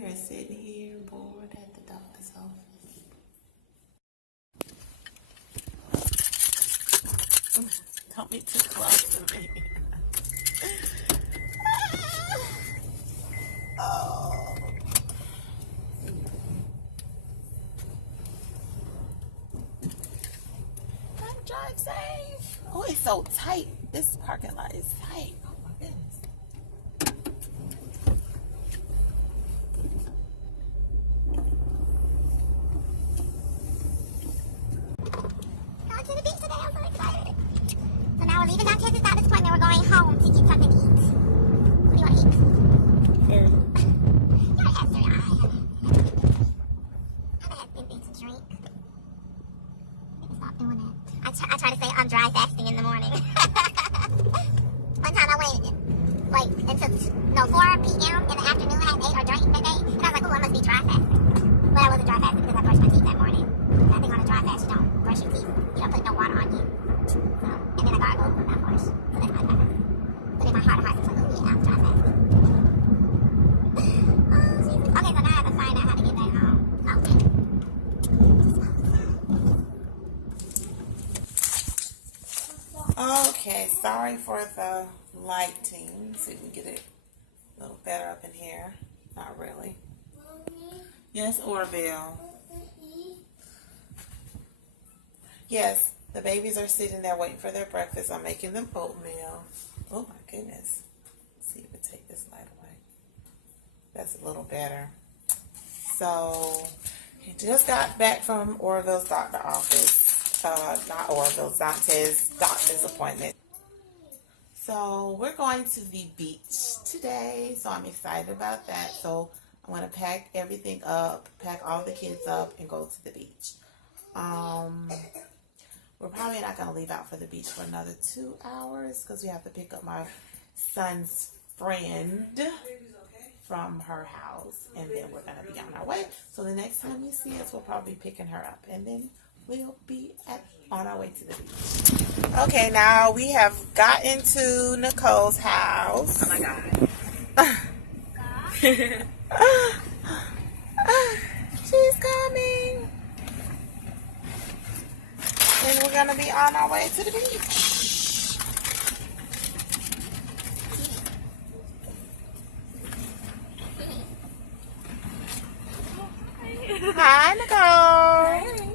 we are sitting here bored at the doctor's office. Don't be too close to me. Oh. Drive safe. Oh, it's so tight. This parking lot is tight. Oh my goodness. Going to the beach today. I'm so excited. So now we're leaving Doc's doctor's appointment. We're going home to get something to eat. What do you want to eat? Food. You're an Esther. I haven't had anything to drink. Maybe stop doing that. I try to say I'm dry fasting in the morning. One time I waited like until 4 p.m. in the afternoon. I hadn't ate or drank that day, and I was like, "Oh, I must be dry fasting." But I wasn't dry fasting because I brushed my teeth that morning. And I think on a dry fast, you don't brush your teeth. You don't put no water on you. So, and then I gotta go for mouthwash. So that's my dry fasting. But in my heart of hearts, it's like, "Oh yeah, I'm dry fasting." Oh, Jesus. Okay, so now I have to find out how to get back home. Okay. Okay, sorry for the lighting. See if we can get it a little better up in here. Not really. Yes, Orville. Yes, the babies are sitting there waiting for their breakfast. I'm making them oatmeal. Oh my goodness. Let's see if we take this light away. That's a little better. So, he just got back from Orville's doctor office. Not Orville's, Dante's doctor's appointment. So we're going to the beach today, so I'm excited about that. So I'm going to pack everything up, pack all the kids up, and go to the beach. We're probably not going to leave out for the beach for another 2 hours because we have to pick up my son's friend from her house, and then we're going to be on our way. So the next time you see us, we'll probably be picking her up, and then we'll be on our way to the beach. Okay, now we have gotten to Nicole's house. Oh my God. She's coming. And we're going to be on our way to the beach. Hi, Nicole.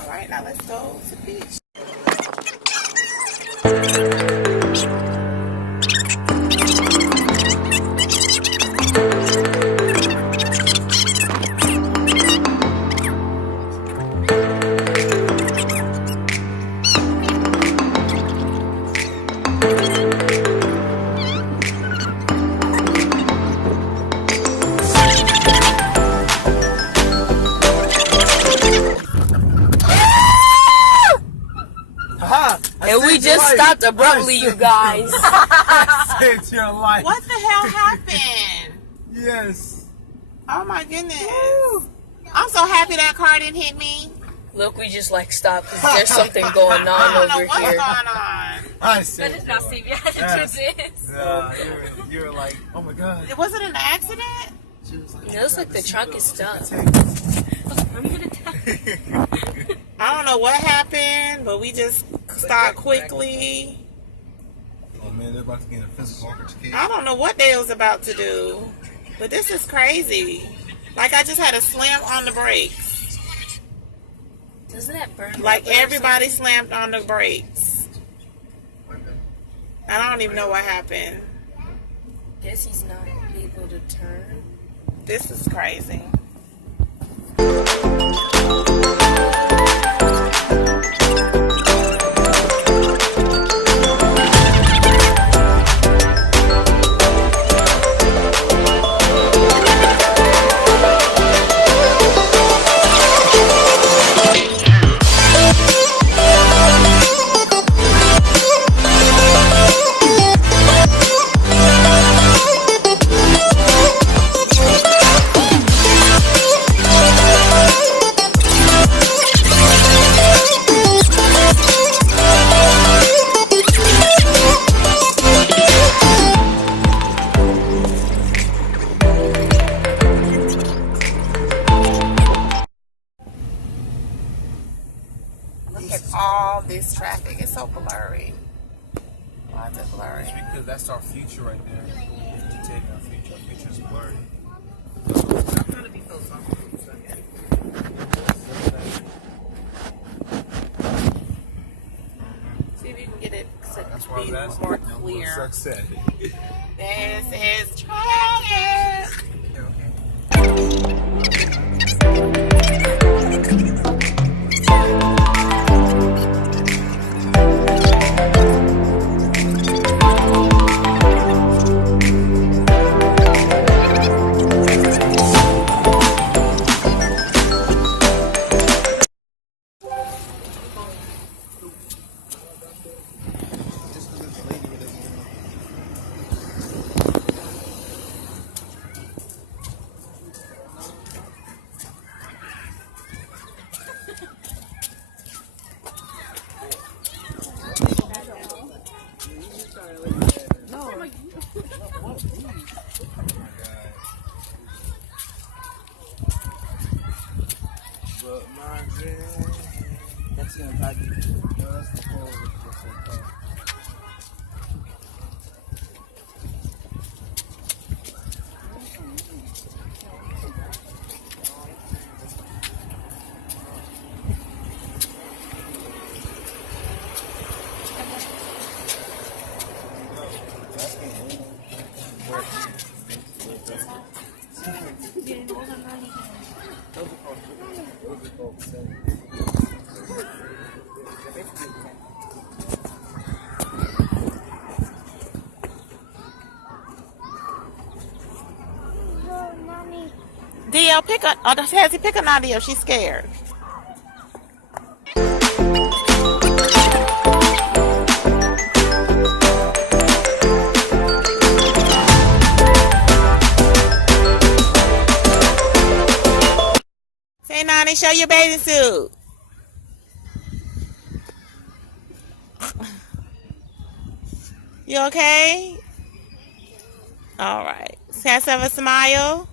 All right, now let's go to the beach. Stopped abruptly, you guys. Saved your life. What the hell happened? Yes. Oh my goodness. Woo. I'm so happy that car didn't hit me. Look, we just like stopped because there's something going on I don't know over what's here. going on. I see. That is not see. We had to do this. You were like, oh my God. Was it an accident? It looks like the trunk is stuck. I don't know what happened, but we just stopped quickly. Oh man, they're about to get a physical altercation. I don't know what they was about to do, but this is crazy. Like I just had a slam on the brakes. Doesn't that burn? Like everybody slammed on the brakes. I don't even know what happened. Guess he's not able to turn. This is crazy. this traffic. It's so blurry. Why is it blurry? It's because that's our future right there. If you take our future. Our future's blurry. I'm trying to be philosophical. So yeah. See if you can get it That's why I was be asking. more No clear. success. This is traffic. But my dream. That's him, Peggy. No, that's the phone. Dio, pick a. Oh, Tazzy, pick a Nadia. She's scared. Say, Nani, show your bathing suit. You okay? All right. Have some a smile.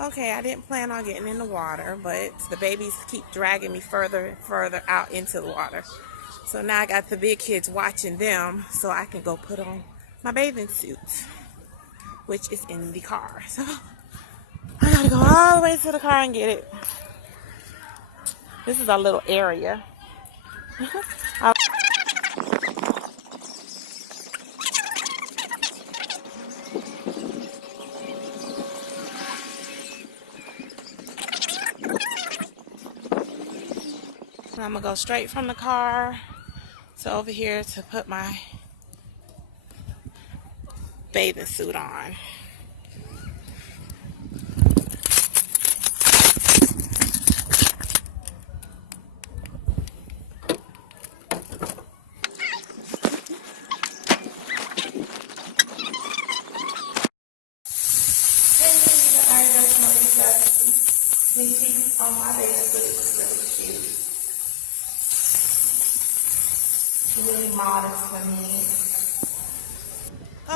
Okay, I didn't plan on getting in the water, but the babies keep dragging me further and further out into the water. So now I got the big kids watching them so I can go put on my bathing suit, which is in the car. So I gotta go all the way to the car and get it. This is our little area. I'm gonna go straight from the car to over here to put my bathing suit on. Sneaky on my bed, but it was really cute. Really modest for me.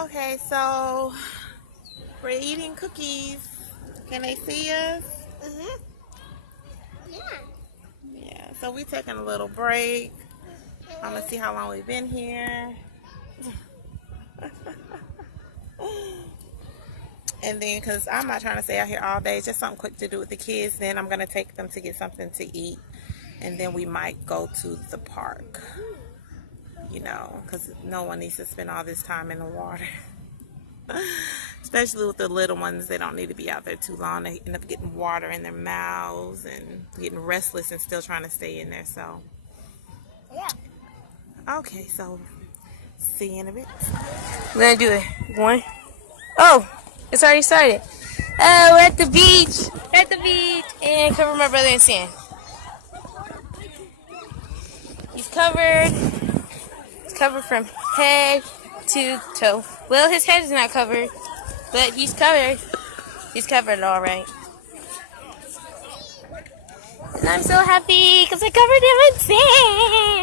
Okay, so we're eating cookies. Can they see us? Yeah. Yeah, so we're taking a little break. I'm gonna see how long we've been here. And then, because I'm not trying to stay out here all day, just something quick to do with the kids. Then I'm going to take them to get something to eat. And then we might go to the park. You know, because no one needs to spend all this time in the water. Especially with the little ones, they don't need to be out there too long. They end up getting water in their mouths and getting restless and still trying to stay in there. So, Yeah. okay, so see you in a bit. We're gonna do it. One. Oh, it's already started. Oh, we're at the beach. We're at the beach. And cover my brother in sand. He's covered. He's covered from head to toe. Well, his head is not covered, but he's covered. He's covered all right. And I'm so happy because I covered him in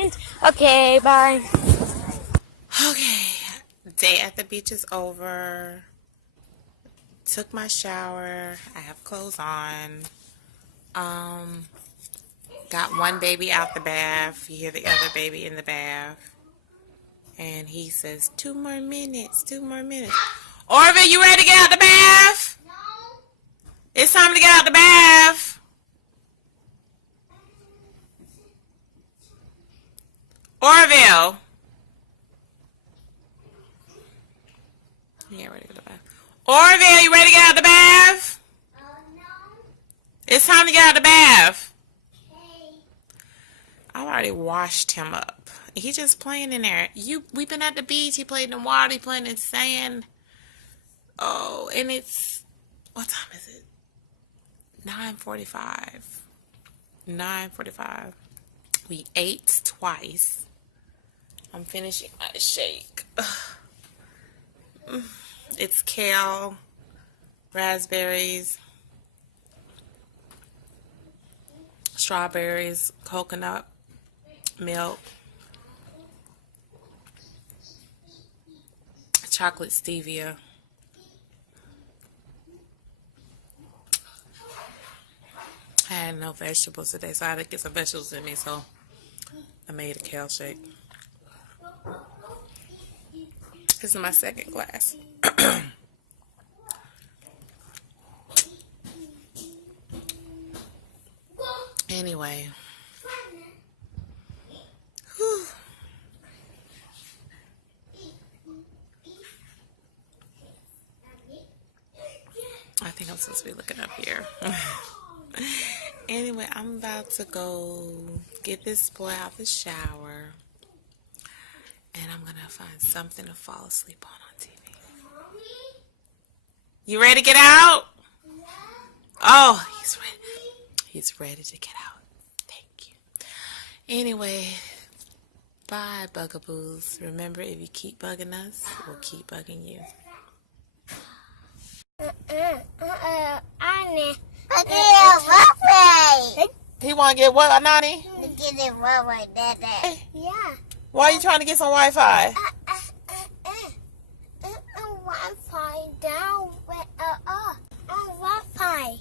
sand. Okay, bye. Okay, day at the beach is over. Took my shower. I have clothes on. Got one baby out the bath. You hear the other baby in the bath. And he says, 2 more minutes, 2 more minutes. Orville, you ready to get out the bath? No. It's time to get out the bath. Orville. Yeah, ready to go to the bath. Orville, you ready to get out the bath? No. It's time to get out the bath. Okay. I already washed him up. He just playing in there. We've been at the beach. He played in the water. He played in sand. Oh, and it's, what time is it? 9:45. 9:45. We ate twice. I'm finishing my shake. It's kale, raspberries, strawberries, coconut milk, chocolate stevia. I had no vegetables today, so I had to get some vegetables in me, so I made a kale shake. This is my second glass. Anyway. Whew. I think I'm supposed to be looking up here. Anyway, I'm about to go get this boy out the shower. And I'm going to find something to fall asleep on TV. You ready to get out? Oh, he's ready. He's ready to get out. Thank you. Anyway, bye, BuggaBoos. Remember, if you keep bugging us, we'll keep bugging you. He want to get what, Anani? Yeah. Why are you trying to get some Wi-Fi? Wi-Fi down. Wi-Fi.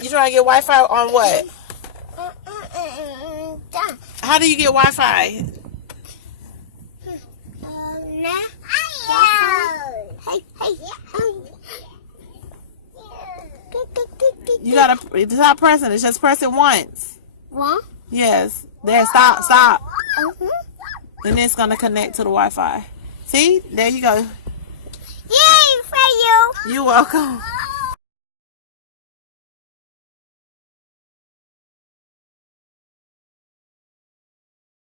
You trying to get Wi-Fi on what? Down. How do you get Wi-Fi? You gotta, it's not pressing, it's just pressing once. What? Yes. There, stop. And it's gonna connect to the Wi-Fi. See? There you go. Yay for you. You're welcome.